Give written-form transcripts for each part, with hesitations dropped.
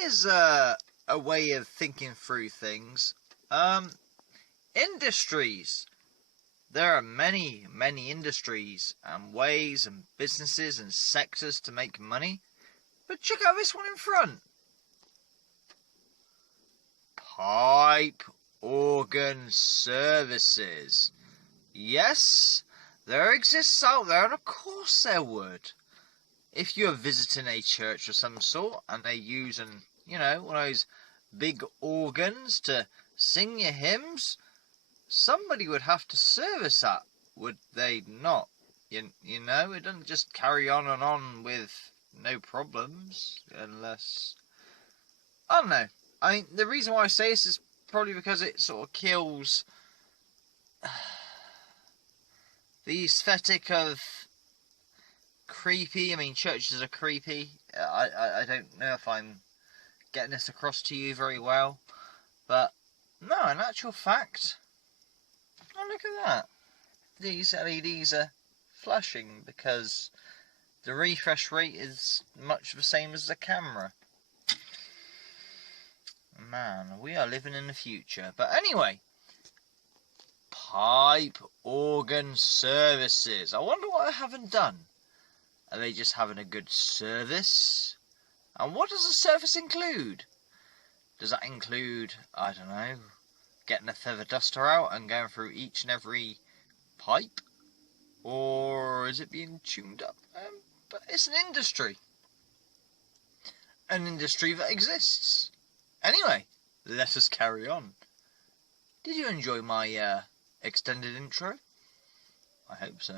Here's a way of thinking through things. Industries. There are many, many industries and ways and businesses and sectors to make money. But check out this one in front. Pipe organ services. Yes, there exists out there, and of course there would. If you're visiting a church of some sort and they're using, one of those big organs to sing your hymns, somebody would have to service that, would they not? You know, it doesn't just carry on with no problems, unless... I don't know. I mean, the reason why I say this is probably because it sort of kills the aesthetic of creepy. I mean, churches are creepy. I don't know if I'm getting this across to you very well, but no, in actual fact, oh, look at that. These LEDs are flashing because the refresh rate is much the same as the camera. Man, we are living in the future. But anyway, pipe organ services. I wonder what they haven't done. Are they just having a good service? And what does the service include? Does that include, I don't know, getting a feather duster out and going through each and every pipe? Or is it being tuned up? But it's an industry. An industry that exists. Anyway, let us carry on. Did you enjoy my extended intro? I hope so.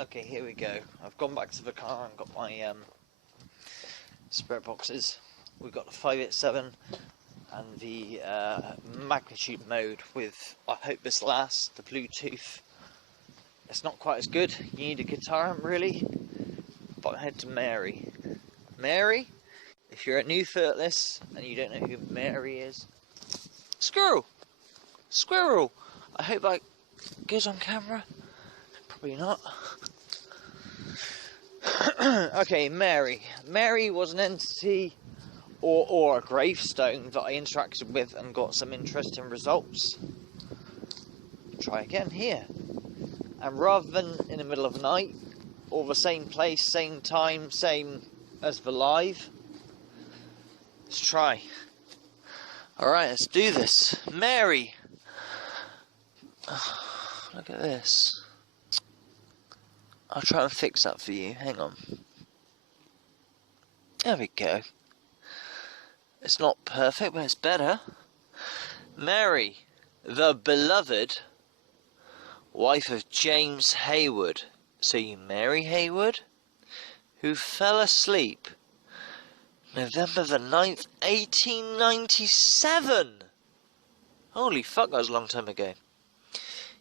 Okay, here we go. I've gone back to the car and got my spirit boxes. We've got the 587 and the magnitude mode with, I hope this lasts, the Bluetooth. It's not quite as good. You need a guitar amp really. But I head to Mary. Mary, if you're a new footless and you don't know who Mary is, squirrel! Squirrel! I hope that goes on camera. Probably not. Okay, Mary. Mary was an entity or a gravestone that I interacted with and got some interesting results. Try again here. And rather than in the middle of the night, or the same place, same time, same as the live, let's try. Alright, let's do this. Mary! Oh, look at this. I'll try and fix that for you. Hang on. There we go. It's not perfect, but it's better. Mary, the beloved wife of James Hayward. So you Mary Hayward, who fell asleep November the 9th, 1897. Holy fuck, that was a long time ago.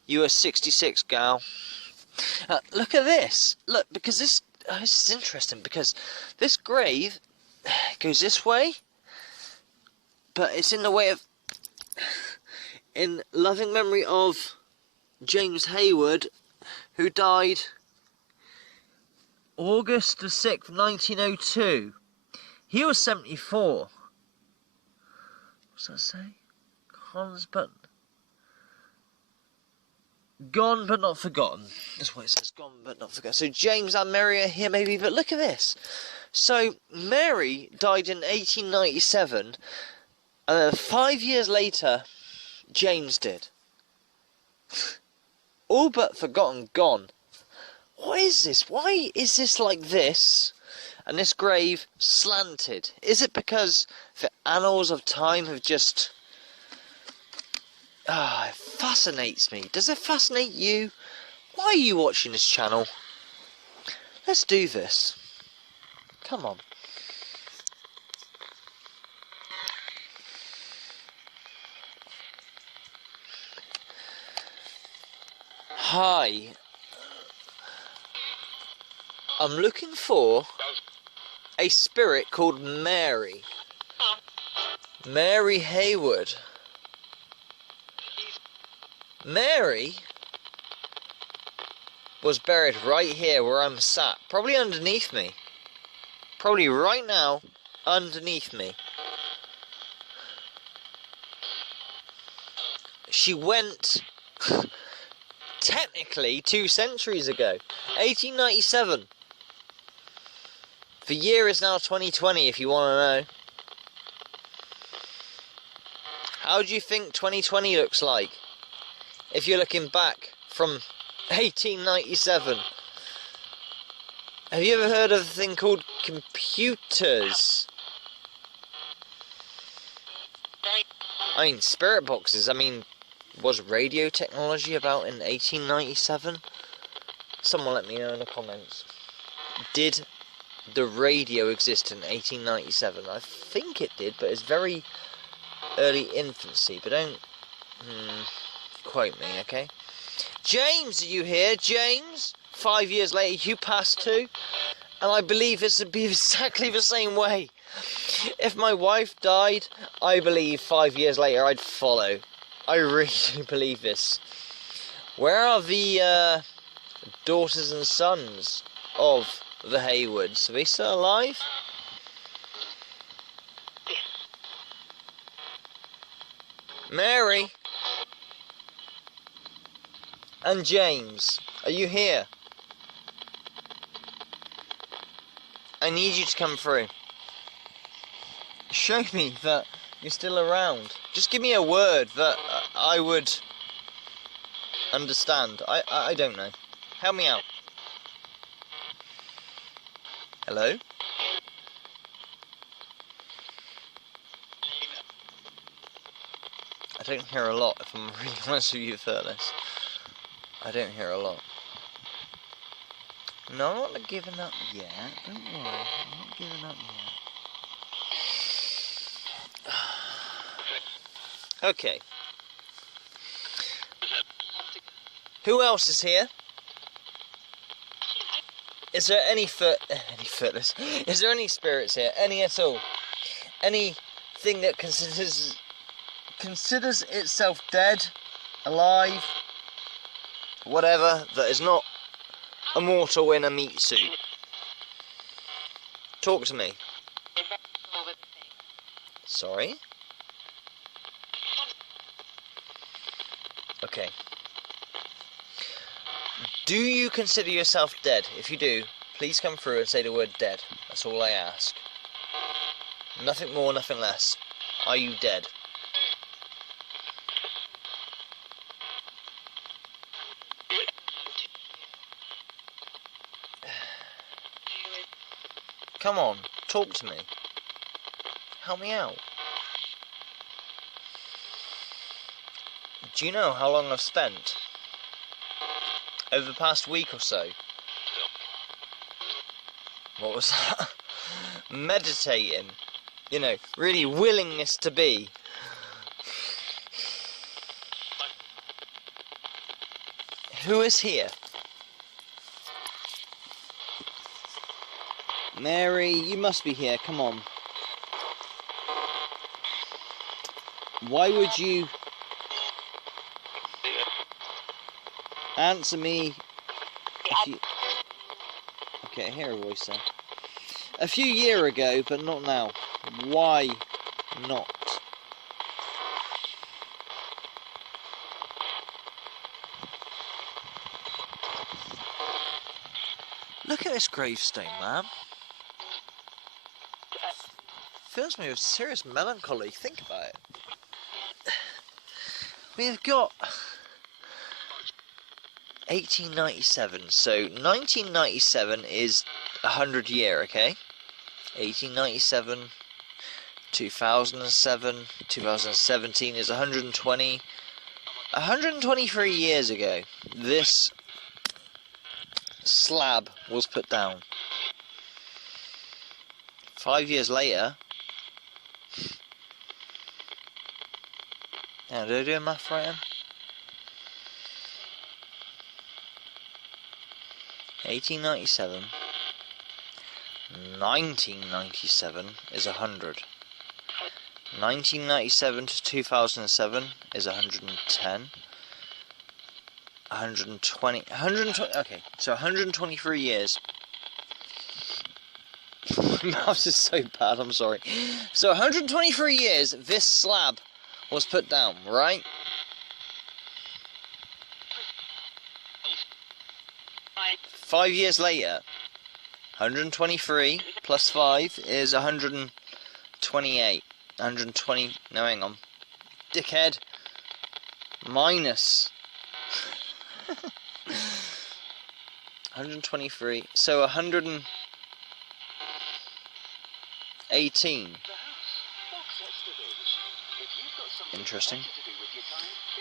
You were 66, gal. Look at this. Look, because this is interesting, because this grave goes this way, but it's in the way of, in loving memory of James Hayward, who died August the 6th, 1902. He was 74. What's that say? Gone but not forgotten. That's what it says, gone but not forgotten. So James and Mary are here maybe, but look at this. So Mary died in 1897, and 5 years later, James did. All but forgotten, gone. What is this? Why is this like this? And this grave slanted? Is it because the annals of time have just... it fascinates me. Does it fascinate you? Why are you watching this channel? Let's do this. Come on. Hi. I'm looking for a spirit called Mary. Mary Hayward. Mary was buried right here where I'm sat. Probably underneath me. Probably right now, underneath me. She went technically 2 centuries ago. 1897. The year is now 2020, if you want to know. How do you think 2020 looks like? If you're looking back from 1897. Have you ever heard of a thing called computers? I mean, spirit boxes. I mean, was radio technology about in 1897? Someone let me know in the comments. Did the radio exist in 1897? I think it did, but it's very early infancy. But don't quote me, okay? James, are you here? James? 5 years later, you passed too? And I believe this would be exactly the same way. If my wife died, I believe 5 years later I'd follow. I really do believe this. Where are the daughters and sons of the Haywards? Are they still alive? Mary and James, are you here? I need you to come through. Show me that you're still around. Just give me a word that I would understand. I don't know. Help me out. Hello? I don't hear a lot, if I'm really honest with you, Furless. I don't hear a lot. No, I'm not giving up yet. Don't worry, I'm not giving up yet. Okay. Who else is here? Is there any footless? Is there any spirits here? Any at all? Anything that considers itself dead, alive, whatever, that is not immortal in a meat suit? Talk to me. Sorry? Okay. Do you consider yourself dead? If you do, please come through and say the word dead. That's all I ask. Nothing more, nothing less. Are you dead? Come on, talk to me. Help me out. Do you know how long I've spent over the past week or so? What was that? Meditating. You know, really willingness to be. Who is here? Mary, you must be here, come on. Why would you answer me if you... Okay, I hear a voice there. A few years ago, but not now. Why not? Look at this gravestone, man. Fills me with serious melancholy. Think about it. We've got 1897. So 1997 is 100 year, okay? 1897, 2007, 2017 is 120. 123 years ago, this slab was put down. 5 years later, now do I do math right? 1897, 1997 is 100. 1997 to 2007 is 110. 120, okay, so 123 years. My mouse is so bad, I'm sorry. So 123 years, this slab was put down, right? Five years later, 123 plus 5 is 128. 120, no, hang on. Dickhead. Minus 123, so 118. Interesting.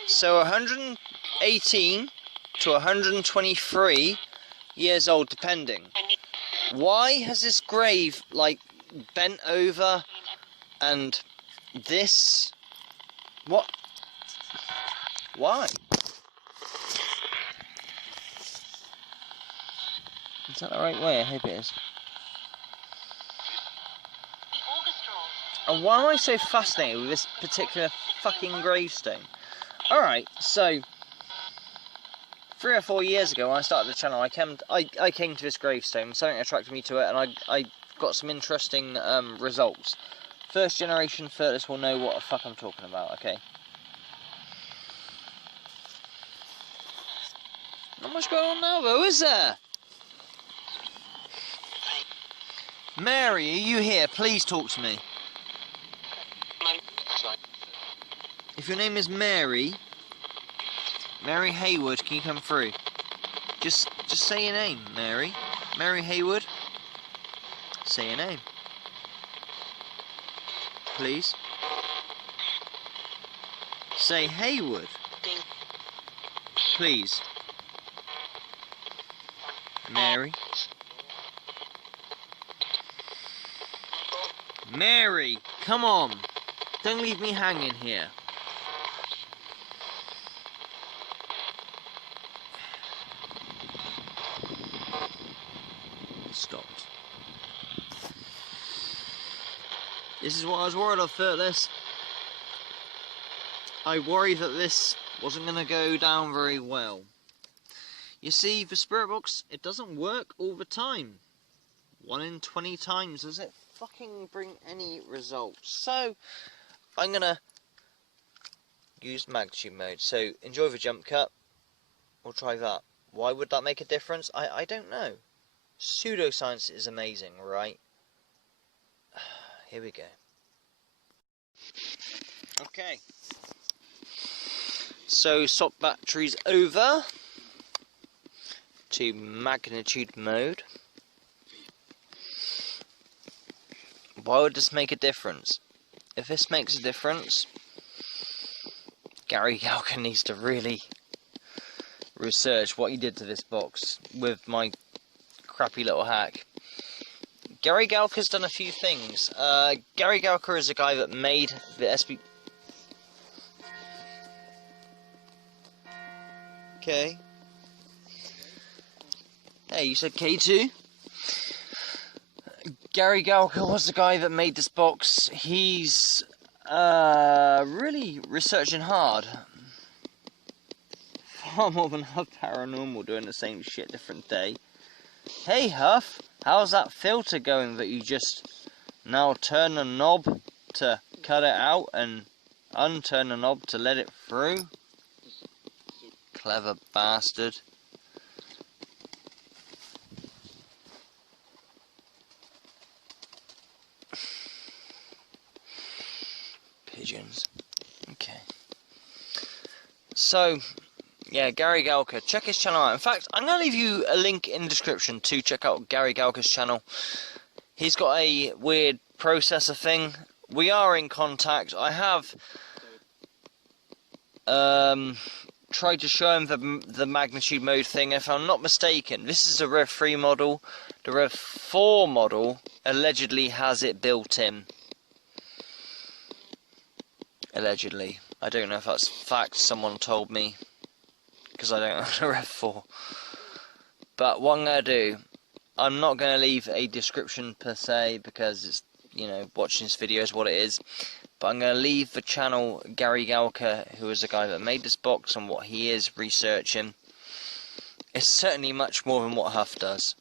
So 118 to 123 years old, depending. Why has this grave, like, bent over and this? What? Why? Is that the right way? I hope it is. And why am I so fascinated with this particular fucking gravestone? Alright, so 3 or 4 years ago when I started the channel, I came to this gravestone. Something attracted me to it, and I got some interesting results. First generation furtless will know what the fuck I'm talking about, okay? Not much going on now though, is there? Mary, are you here? Please talk to me. If your name is Mary Haywood, can you come through? Just say your name, Mary. Mary Haywood. Say your name. Please. Say Haywood. Please. Mary. Mary, come on. Don't leave me hanging here. Stopped. This is what I was worried of, Furtless. I worried that this wasn't going to go down very well. You see, the spirit box, it doesn't work all the time. 1 in 20 times does it fucking bring any results. So, I'm going to use magnitude mode. So, enjoy the jump cut. We'll try that. Why would that make a difference? I don't know. Pseudoscience is amazing, right? Here we go. Okay. So, swap batteries over to magnitude mode. Why would this make a difference? If this makes a difference, Gary Galka needs to really research what he did to this box with my crappy little hack. Gary Galka's done a few things. Gary Galka is a guy that made the SB... Okay. Hey, you said K2? Gary Galka was the guy that made this box. He's really researching hard. Far more than Huff Paranormal doing the same shit different day. Hey Huff, how's that filter going that you just now turn the knob to cut it out and unturn the knob to let it through? Clever bastard. Pigeons. Okay. So, yeah, Gary Galka. Check his channel out. In fact, I'm going to leave you a link in the description to check out Gary Galka's channel. He's got a weird processor thing. We are in contact. I have tried to show him the magnitude mode thing. If I'm not mistaken, this is a Rev 3 model. The Rev 4 model allegedly has it built in. Allegedly. I don't know if that's fact, someone told me, because I don't have a Rev 4. But what I'm going to do, I'm not going to leave a description per se, because it's, you know, watching this video is what it is. But I'm going to leave the channel Gary Galka, who is the guy that made this box, and what he is researching. It's certainly much more than what Huff does.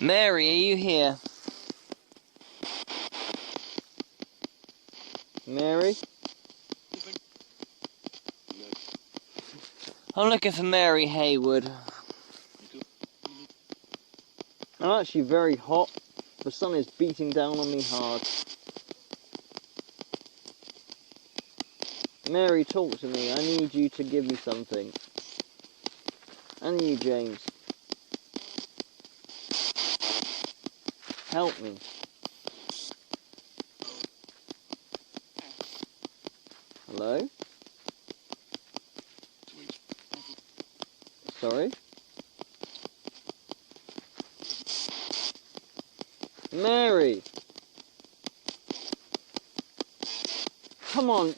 Mary, are you here? Mary? I'm looking for Mary Haywood. I'm actually very hot. The sun is beating down on me hard. Mary, talk to me. I need you to give me something. And you, James. Help me. Hello? Sorry? Mary! Come on,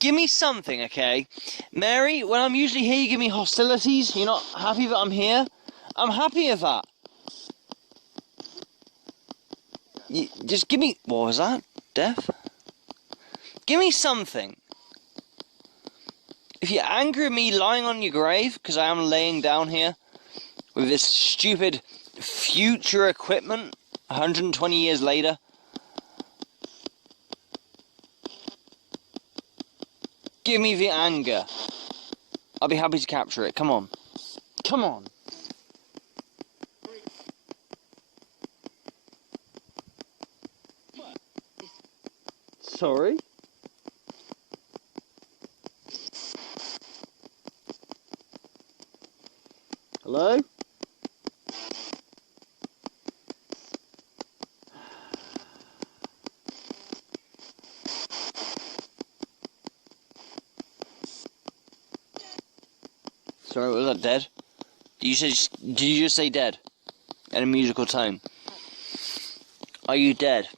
give me something, okay? Mary, when I'm usually here you give me hostilities. You're not happy that I'm here? I'm happy with that. Just give me... What was that? Death? Give me something. If you're angry at me lying on your grave, because I am laying down here with this stupid future equipment 120 years later, give me the anger. I'll be happy to capture it. Come on. Come on. Sorry? Hello? Sorry, was that dead? Did you just say dead? In a musical tone. Are you dead?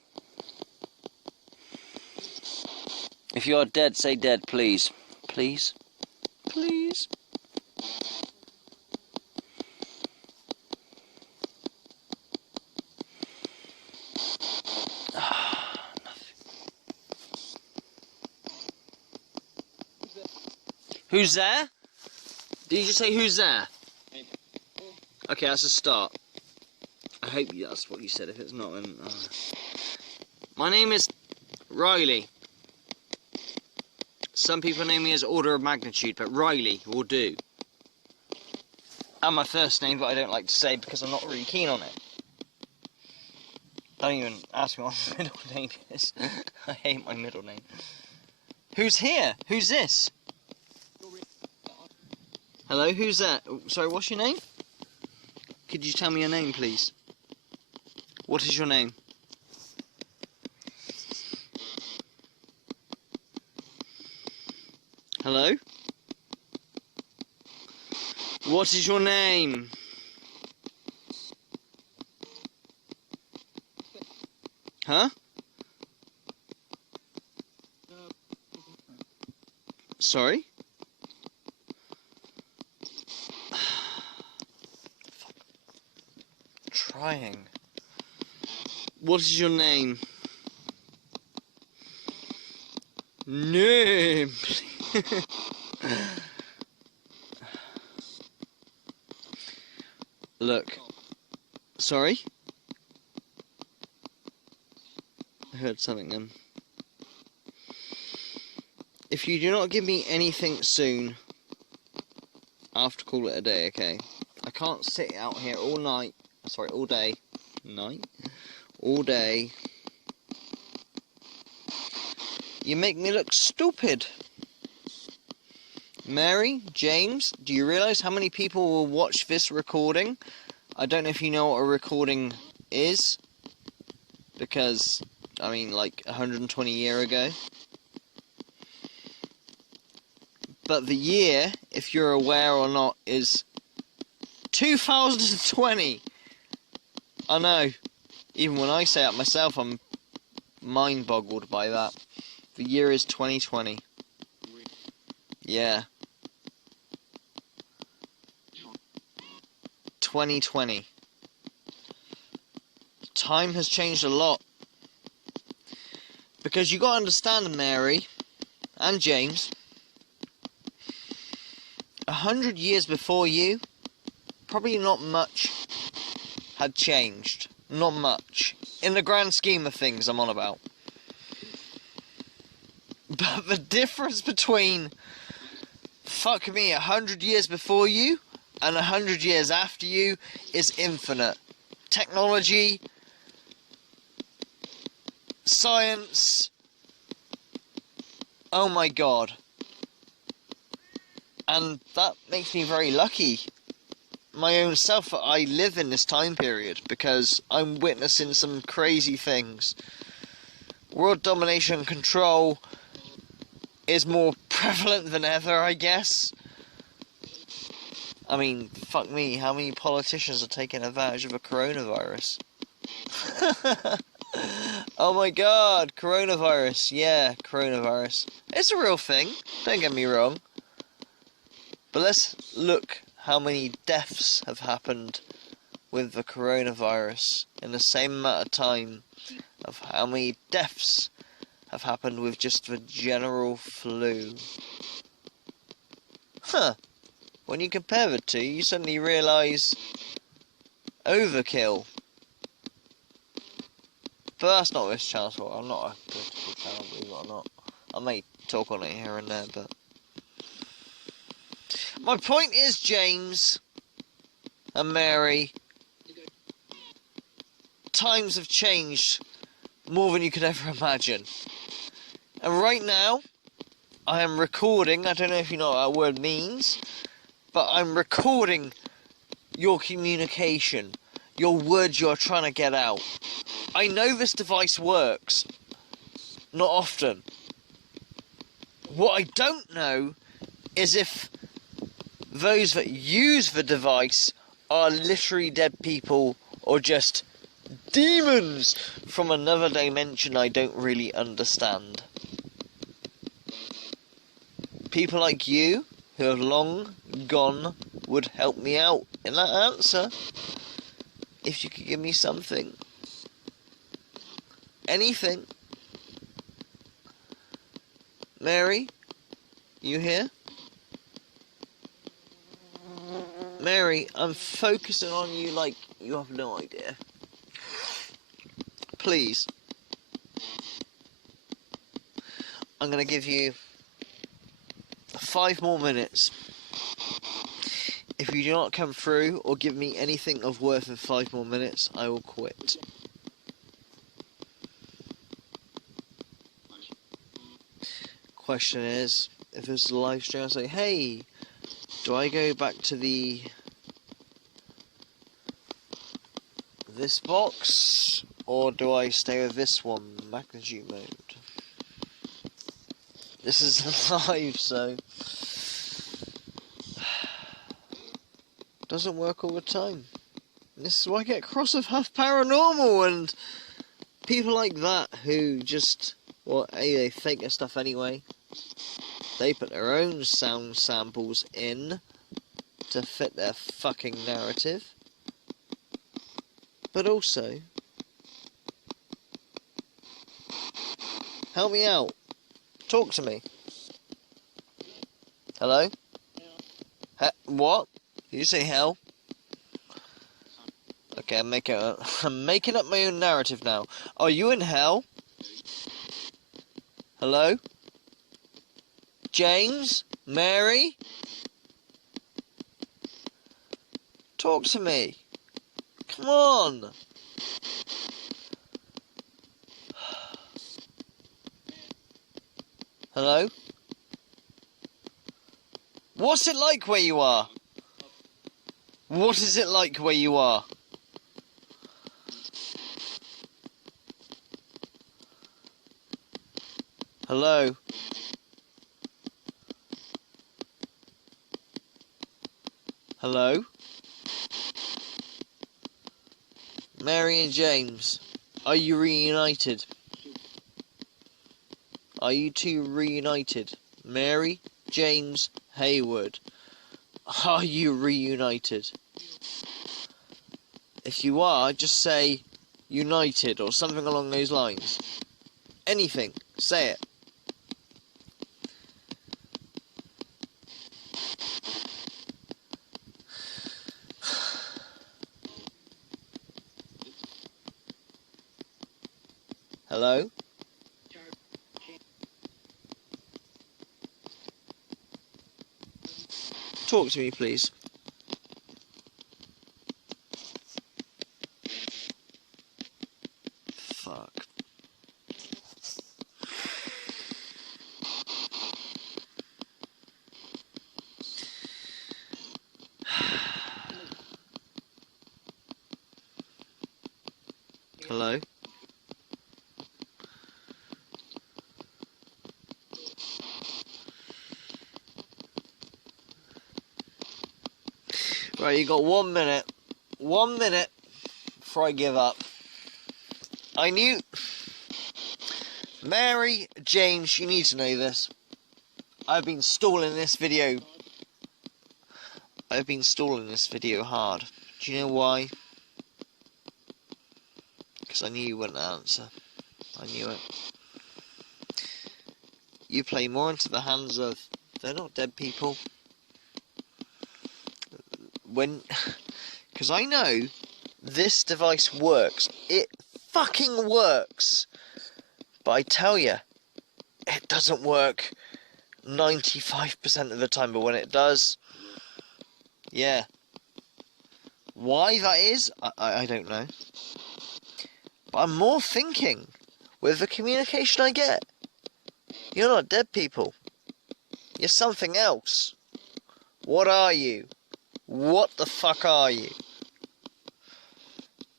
If you are dead, say dead, please. Please? Please? Who's there? Did you just say who's there? Okay, that's a start. I hope that's what you said. If it's not, then... My name is Riley. Some people name me as order of magnitude, but Riley will do. And my first name, but I don't like to say because I'm not really keen on it. Don't even ask me what my middle name is. I hate my middle name. Who's here? Who's this? Hello, who's that? Oh, sorry, what's your name? Could you tell me your name, please? What is your name? Hello? What is your name? Huh? Sorry? Trying. What is your name? Name, please. Look. Sorry? I heard something then. If you do not give me anything soon, I'll have to call it a day, okay? I can't sit out here all night. Sorry, all day. Night? All day. You make me look stupid. Mary, James, do you realise how many people will watch this recording? I don't know if you know what a recording is. Because, I mean, like 120 years ago. But the year, if you're aware or not, is 2020. I know. Even when I say it myself, I'm mind-boggled by that. The year is 2020. Yeah. 2020. Time has changed a lot. Because you got to understand, Mary and James, 100 years before you, probably not much had changed. Not much. In the grand scheme of things, I'm on about. But the difference between, fuck me, 100 years before you and 100 years after you is infinite. Technology, science, oh my god. And that makes me very lucky, my own self, that I live in this time period, because I'm witnessing some crazy things. World domination and control is more prevalent than ever, I guess. I mean, fuck me, how many politicians are taking advantage of a coronavirus? Oh my god, coronavirus, yeah, coronavirus. It's a real thing, don't get me wrong. But let's look how many deaths have happened with the coronavirus in the same amount of time of how many deaths have happened with just the general flu. Huh. When you compare the two, you suddenly realise overkill. But that's not this channel's fault. I'm not a political channel, believe it or not. I may talk on it here and there, but... My point is, James and Mary, times have changed more than you could ever imagine. And right now, I am recording, I don't know if you know what that word means, but I'm recording your communication, your words you're trying to get out. I know this device works, not often. What I don't know is if those that use the device are literally dead people or just demons from another dimension I don't really understand. People like you, who have long gone, would help me out in that answer. If you could give me something. Anything. Mary? You here? Mary, I'm focusing on you like you have no idea. Please. I'm going to give you 5 more minutes. If you do not come through or give me anything of worth in 5 more minutes, I will quit. Question is, if it's a live stream, I say, hey, do I go back to this box, or do I stay with this one, magnitude mode? This is live, so doesn't work all the time. This is why I get cross with half paranormal and people like that who just, well, A, they fake their stuff anyway. They put their own sound samples in to fit their fucking narrative. But also, help me out. Talk to me. Hello? What? Did you say hell? Okay, I'm making up my own narrative now. Are you in hell? Hello? James? Mary? Talk to me. Come on. Hello? What's it like where you are? What is it like where you are? Hello? Hello? Mary and James, are you reunited? Are you two reunited? Mary, James, Hayward, are you reunited? If you are, just say united or something along those lines. Anything, say it. Hello? Talk to me, please. Fuck. Hello? Right, you got 1 minute. 1 minute before I give up. I knew... Mary, James, you need to know this. I've been stalling this video. I've been stalling this video hard. Do you know why? Because I knew you wouldn't answer. I knew it. You play more into the hands of... They're not dead people. Because I know this device works. It fucking works. But I tell you, it doesn't work 95% of the time. But when it does, yeah. Why that is, I don't know. But I'm more thinking, with the communication I get, you're not dead people. You're something else. What are you? What the fuck are you?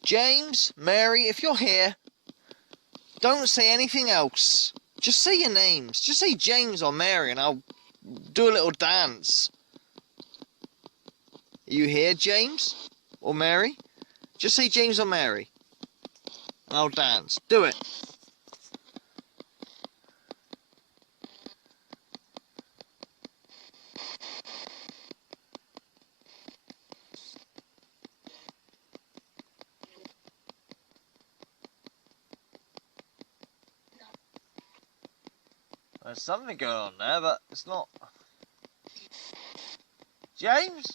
James, Mary, if you're here, don't say anything else. Just say your names. Just say James or Mary and I'll do a little dance. Are you here, James? Or Mary? Just say James or Mary. Now dance. Do it. There's something going on there, but it's not. James?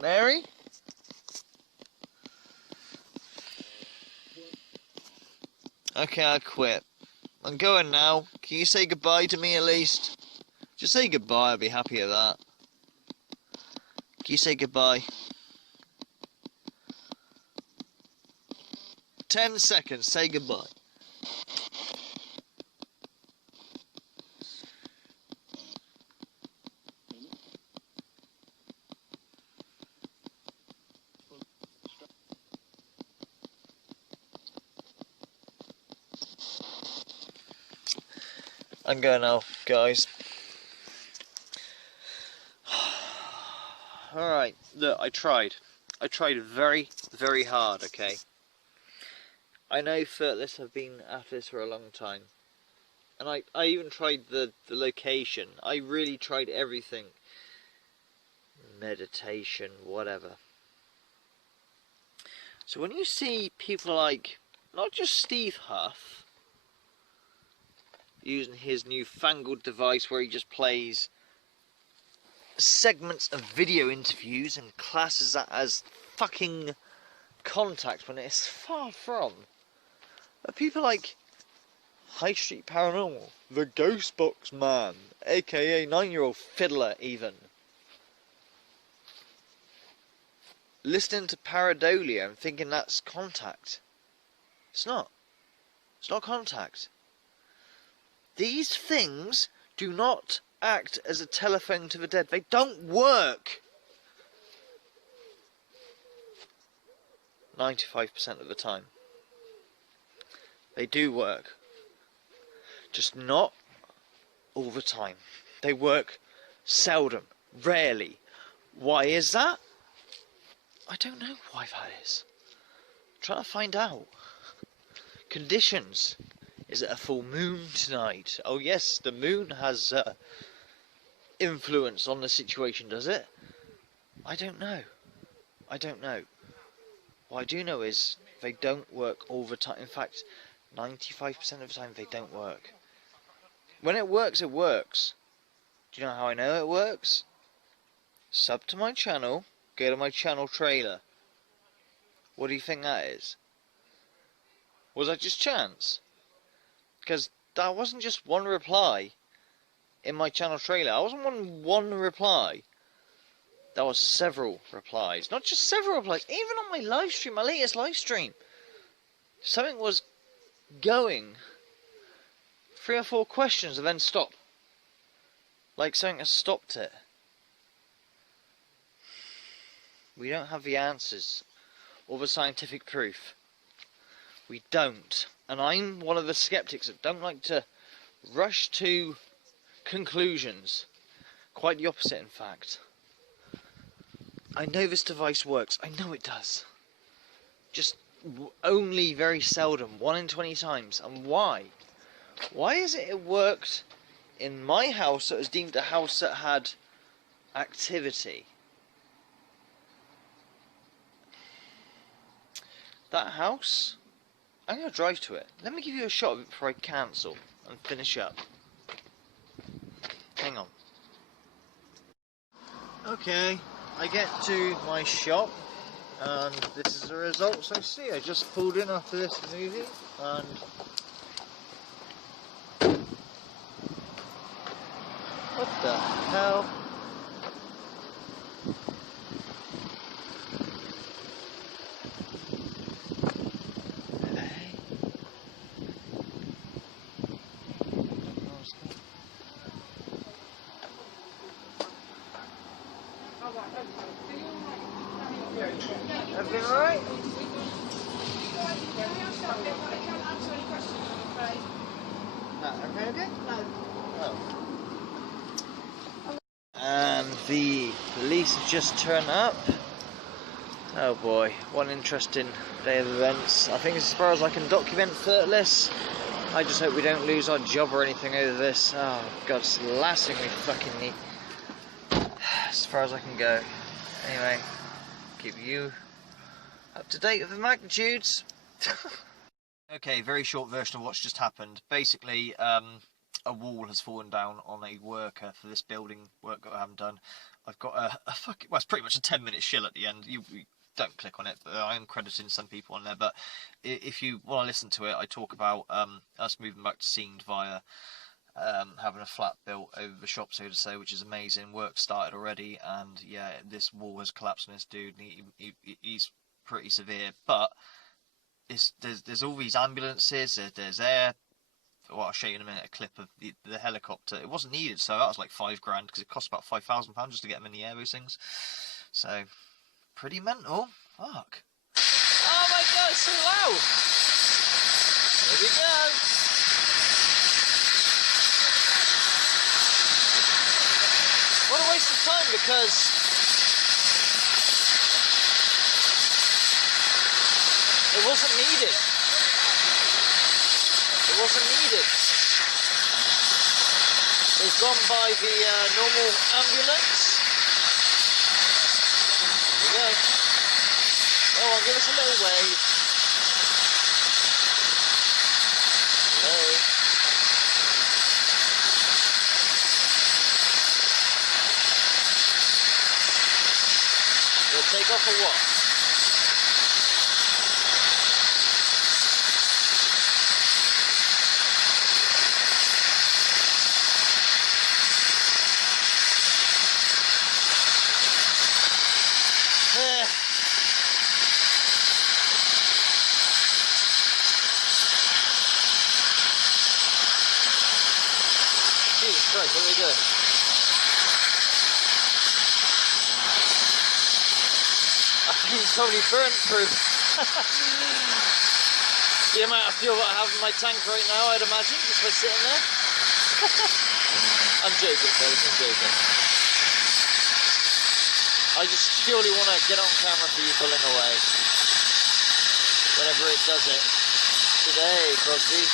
Mary? Okay, I quit. I'm going now. Can you say goodbye to me at least? Just say goodbye, I'll be happy with that. Can you say goodbye? 10 seconds, say goodbye. I'm going now, guys. Alright, look, I tried. I tried very, very hard, okay? I know Furtless have been after this for a long time. And I even tried the location. I really tried everything. Meditation, whatever. So when you see people like, not just Steve Huff, using his newfangled device where he just plays segments of video interviews and classes that as fucking contact when it's far from. But people like High Street Paranormal, the Ghost Box Man, aka 9-year-old fiddler even. Listening to Pareidolia and thinking that's contact. It's not. It's not contact. These things do not act as a telephone to the dead. They don't work. 95% of the time. They do work. Just not all the time. They work seldom, rarely. Why is that? I don't know why that is. I'm trying to find out. Conditions. Is it a full moon tonight? Oh yes, the moon has influence on the situation, does it? I don't know. I don't know. What I do know is they don't work all the time. In fact, 95% of the time they don't work. When it works, it works. Do you know how I know it works? Sub to my channel, go to my channel trailer. What do you think that is? Was that just chance? Because that wasn't just one reply in my channel trailer. I wasn't one reply. That was several replies. Not just several replies, even on my live stream, my latest live stream. Something was going. 3 or 4 questions and then stop. Like something has stopped it. We don't have the answers or the scientific proof. We don't. And I'm one of the skeptics that don't like to rush to conclusions. Quite the opposite, in fact. I know this device works. I know it does. Just only very seldom. 1 in 20 times. And why? Why is it worked in my house that was deemed a house that had activity? That house, I'm going to drive to it. Let me give you a shot of it before I cancel and finish up. Hang on. Okay, I get to my shop and this is the results I see. I just pulled in after this movie and what the hell? Everything alright? Everything okay? Oh. And the police have just turned up. Oh boy, one interesting day of events. I think as far as I can document Thirtless, I just hope we don't lose our job or anything over this. Oh god, it's the last thing we fucking need. As far as I can go. Anyway, keep you up to date with the magnitudes. Okay, very short version of what's just happened. Basically, a wall has fallen down on a worker for this building work that I haven't done. I've got a fucking, well, it's pretty much a 10-minute shill at the end. You don't click on it, but I am crediting some people on there. But if you want to listen to it, I talk about us moving back to Seamed via having a flat built over the shop, so to say, which is amazing. Work started already, and yeah, this wall has collapsed on this dude. And he's pretty severe, but there's all these ambulances. There's air. Well, I'll show you in a minute a clip of the helicopter. It wasn't needed, so that was like £5 grand because it cost about £5,000 just to get them in the air. Those things. So pretty mental. Fuck. Oh my god, it's so loud. Here we go. What a waste of time, because it wasn't needed. It wasn't needed. They've gone by the normal ambulance. Here we go. Go on, give us a little wave. Hello. We'll take off or what? Jesus Christ, what do we do? I think it's totally burnt through. The amount of fuel that I have in my tank right now, I'd imagine, just by sitting there. I'm joking, folks, I'm joking. I just purely want to get on camera for you pulling away. Whenever it does it. Today, Crosby.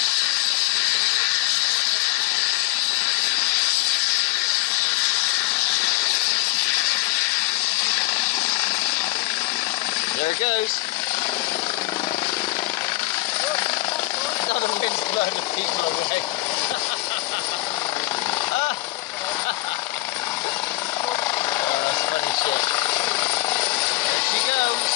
There it goes. Now the wind's blowing the people away. Oh, that's funny shit. There she goes.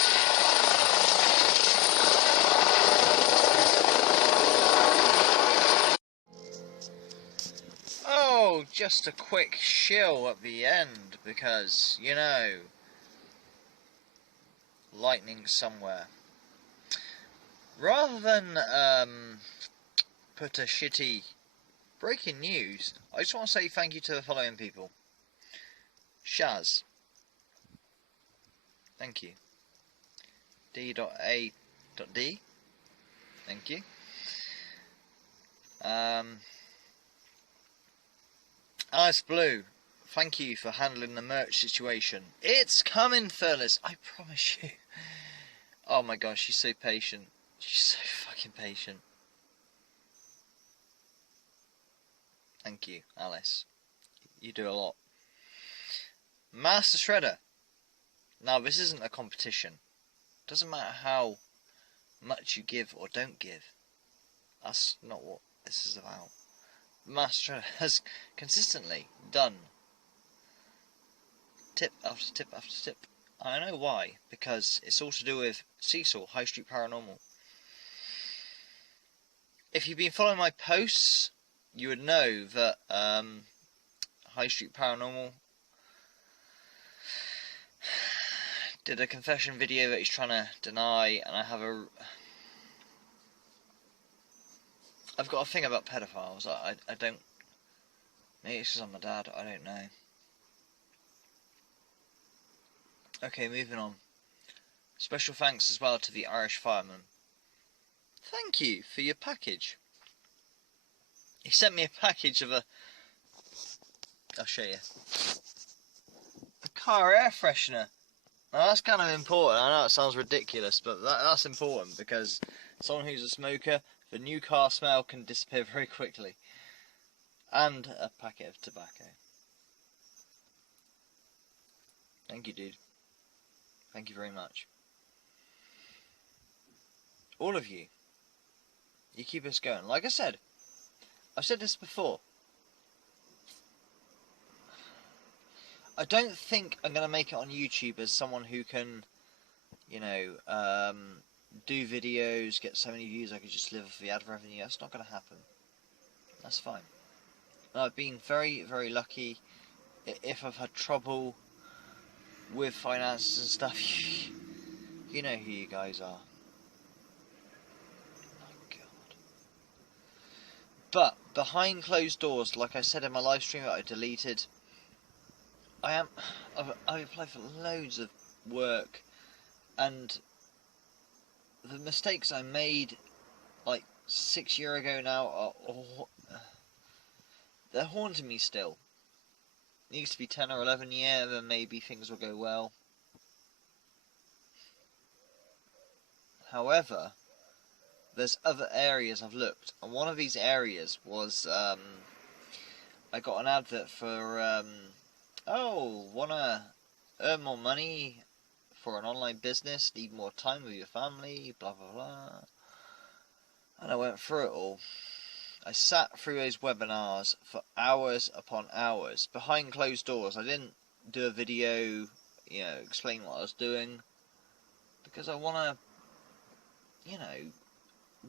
Oh, just a quick shill at the end because, you know, lightning somewhere. Rather than put a shitty breaking news, I just want to say thank you to the following people. Shaz, thank you. D.A.D, thank you. Alice Blue, thank you for handling the merch situation. It's coming, fellas, I promise you. Oh my gosh, she's so patient. She's so fucking patient. Thank you, Alice. You do a lot. Master Shredder. Now, this isn't a competition. Doesn't matter how much you give or don't give. That's not what this is about. Master Shredder has consistently done tip after tip after tip. I know why, because it's all to do with Cecil, High Street Paranormal. If you've been following my posts, you would know that High Street Paranormal did a confession video that he's trying to deny, and I've got a thing about pedophiles. I don't, maybe it's because I'm a dad, I don't know. Okay, moving on. Special thanks as well to the Irish firemen. thank you for your package. He sent me a package of I'll show you. A car air freshener. Now that's kind of important. I know it sounds ridiculous, but that's important because someone who's a smoker, the new car smell can disappear very quickly. And a packet of tobacco. Thank you, dude. Thank you very much. All of you. You keep us going. Like I said, I've said this before. I don't think I'm going to make it on YouTube as someone who can, you know, do videos, get so many views I could just live off the ad revenue. That's not going to happen. That's fine. And I've been very, very lucky. If I've had trouble with finances and stuff, you know who you guys are. My God. But behind closed doors, like I said in my live stream that I deleted, I've applied for loads of work, and the mistakes I made like 6 years ago now they're haunting me still. It needs to be 10 or 11 years, then maybe things will go well. However, there's other areas I've looked, and one of these areas was I got an advert for wanna earn more money for an online business, need more time with your family, blah blah blah. And I went through it all. I sat through those webinars for hours upon hours behind closed doors. I didn't do a video, you know, explain what I was doing, because I wanna, you know,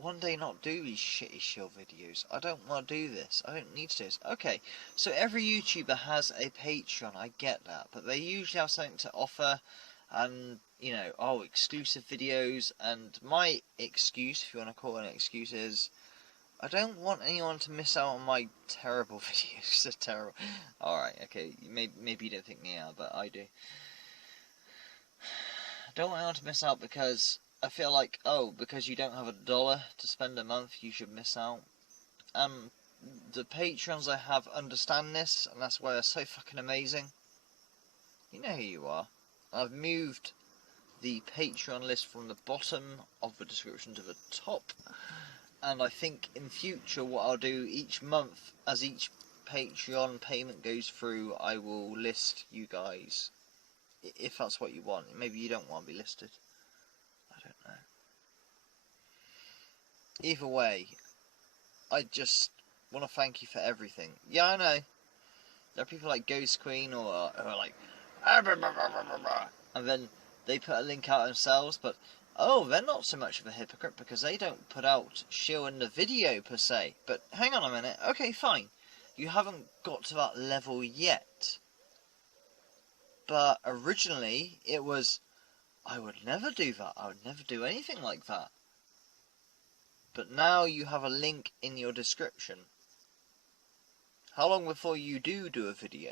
one day not do these shitty shill videos. I don't want to do this. I don't need to do this. Okay, so every YouTuber has a Patreon, I get that, but they usually have something to offer, and, you know, exclusive videos, and my excuse, if you want to call it an excuse, is I don't want anyone to miss out on my terrible videos. They're terrible. Alright, okay, maybe you don't think they are, but I do. I don't want anyone to miss out because I feel like, because you don't have $1 to spend a month, you should miss out. The patrons I have understand this, and that's why they're so fucking amazing. You know who you are. I've moved the Patreon list from the bottom of the description to the top, and I think in future what I'll do each month, as each Patreon payment goes through, I will list you guys, if that's what you want. Maybe you don't want to be listed. I don't know. Either way, I just want to thank you for everything. Yeah, I know. There are people like Ghost Queen who are like, and then they put a link out themselves, but they're not so much of a hypocrite because they don't put out shill in the video per se. But hang on a minute. Okay, fine. You haven't got to that level yet. But originally it was, I would never do that. I would never do anything like that. But now you have a link in your description. How long before you do a video?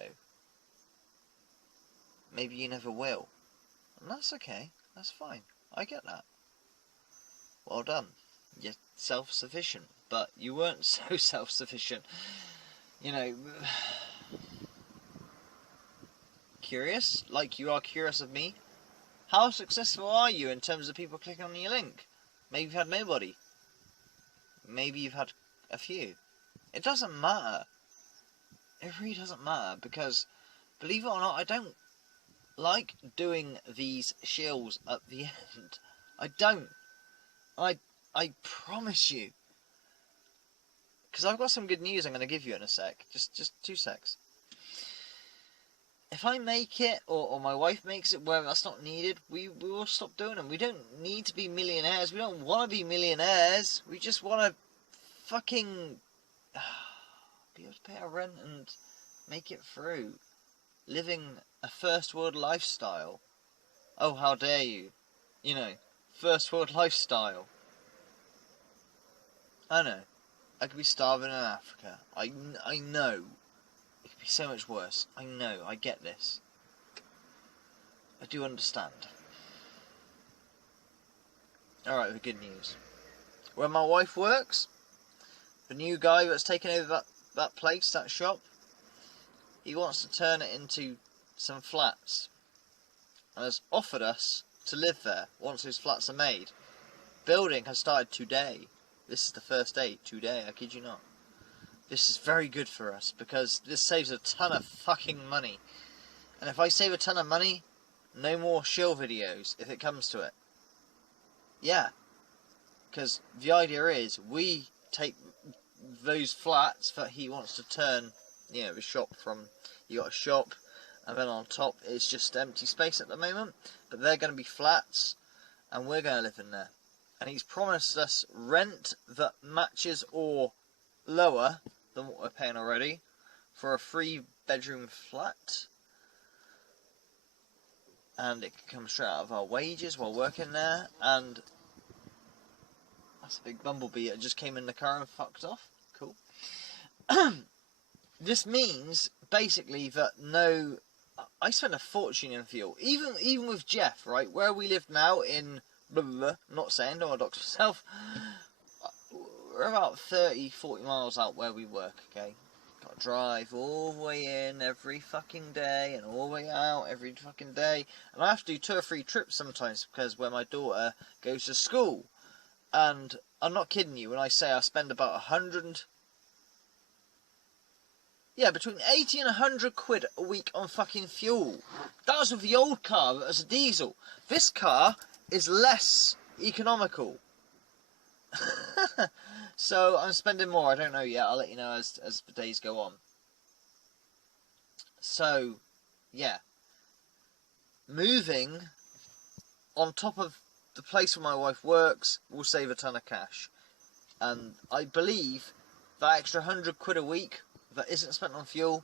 Maybe you never will. And that's okay. That's fine. I get that. Well done. You're self-sufficient. But you weren't so self-sufficient. You know, curious? Like you are curious of me? How successful are you in terms of people clicking on your link? Maybe you've had nobody. Maybe you've had a few. It doesn't matter. It really doesn't matter, because, believe it or not, I don't like doing these shills at the end. I don't. I promise you. Because I've got some good news I'm going to give you in a sec. Just 2 secs. If I make it, or my wife makes it where that's not needed, we will stop doing them. We don't need to be millionaires. We don't want to be millionaires. We just want to fucking be able to pay our rent and make it through. Living a first world lifestyle. Oh, how dare you. You know, first world lifestyle. I know. I could be starving in Africa. I know. It could be so much worse. I know. I get this. I do understand. Alright, the good news. where my wife works, the new guy that's taken over that place, that shop, he wants to turn it into some flats and has offered us to live there once his flats are made. Building has started today. This is the first day, today, I kid you not. This is very good for us because this saves a ton of fucking money. And if I save a ton of money, no more shill videos if it comes to it. Yeah. Because the idea is we take those flats that he wants to turn, you know, the shop from, you got a shop and then on top it's just empty space at the moment, but they're going to be flats and we're going to live in there. And he's promised us rent that matches or lower than what we're paying already for a 3-bedroom flat. And it can come straight out of our wages while working there. And that's a big bumblebee that just came in the car and fucked off. Cool. This means basically that no, I spend a fortune in fuel. Even with Jeff, right, where we live now in blah, blah, blah, not saying, don't want to dox myself. We're about 30-40 miles out where we work, okay? Got to drive all the way in every fucking day and all the way out every fucking day. And I have to do 2 or 3 trips sometimes because where my daughter goes to school. And I'm not kidding you when I say I spend about 100... Yeah, between 80 and 100 quid a week on fucking fuel. That was with the old car that was a diesel. This car is less economical. So I'm spending more. I don't know yet. I'll let you know as the days go on. So, yeah. Moving on top of the place where my wife works will save a ton of cash. And I believe that extra 100 quid a week that isn't spent on fuel,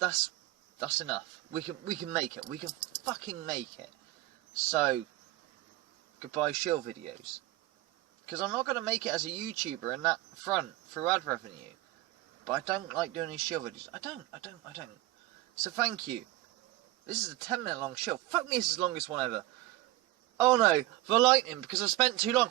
that's enough. We can make it. We can fucking make it. So, goodbye shill videos. Because I'm not going to make it as a YouTuber in that front through ad revenue. But I don't like doing these shill videos. I don't. So thank you. This is a 10-minute long shill. Fuck me, this is the longest one ever. Oh no, the lightning, because I spent too long.